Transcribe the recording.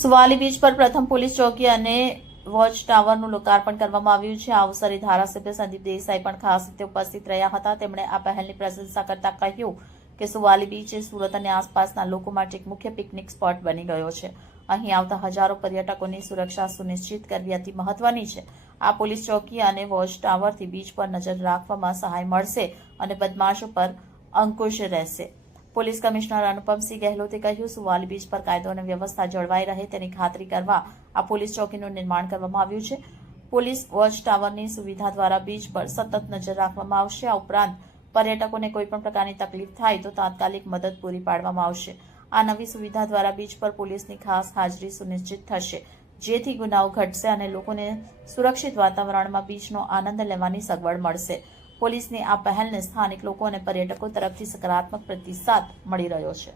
Suvali beach પર પ્રથમ police ચોકી અને વોચ ટાવરનું લોકાર્પણ કરવામાં આવ્યું છે। આ અવસરે ધારાસભ્ય સંદીપ દેસાઈ પણ ખાસ રીતે ઉપસ્થિત રહ્યા હતા। તેમણે આ પહેલની પ્રશંસા કરતા કહ્યું કે સુવાલી બીચ એ સુરત અને આસપાસના લોકો માટે એક મુખ્ય પિકનિક સ્પોટ બની ગયો છે। અહીં આવતા હજારો પર્યટકોની સુરક્ષા સુનિશ્ચિત કરવી અતિ મહત્વની છે। આ પોલીસ ચોકી અને વોચ ટાવરથી બીચ પર નજર રાખવામાં સહાય મળશે અને બદમાશો પર અંકુશ રહેશે। પોલીસ કમિશનર અનુપમસિંહ ગહેલોતે કહ્યું, સુવાલી બીચ પર કાયદો અને વ્યવસ્થા જળવાઈ રહે તેની ખાતરી કરવા આ પોલીસ ચોકીનું નિર્માણ કરવામાં આવ્યું છે। પોલીસ વોચ ટાવરની સુવિધા દ્વારા બીચ પર સતત નજર રાખવામાં આવશે। આ ઉપરાંત પર્યટકોને કોઈપણ પ્રકારની તકલીફ થાય તો તાત્કાલિક મદદ પૂરી પાડવામાં આવશે। આ નવી સુવિધા દ્વારા બીચ પર પોલીસની ખાસ હાજરી સુનિશ્ચિત થશે, જેથી ગુનાઓ ઘટશે અને લોકોને સુરક્ષિત વાતાવરણમાં બીચનો આનંદ લેવાની સગવડ મળશે। પોલીસની આ પહેલને સ્થાનિક લોકો અને પર્યટકો તરફથી સકારાત્મક પ્રતિસાદ મળી રહ્યો છે।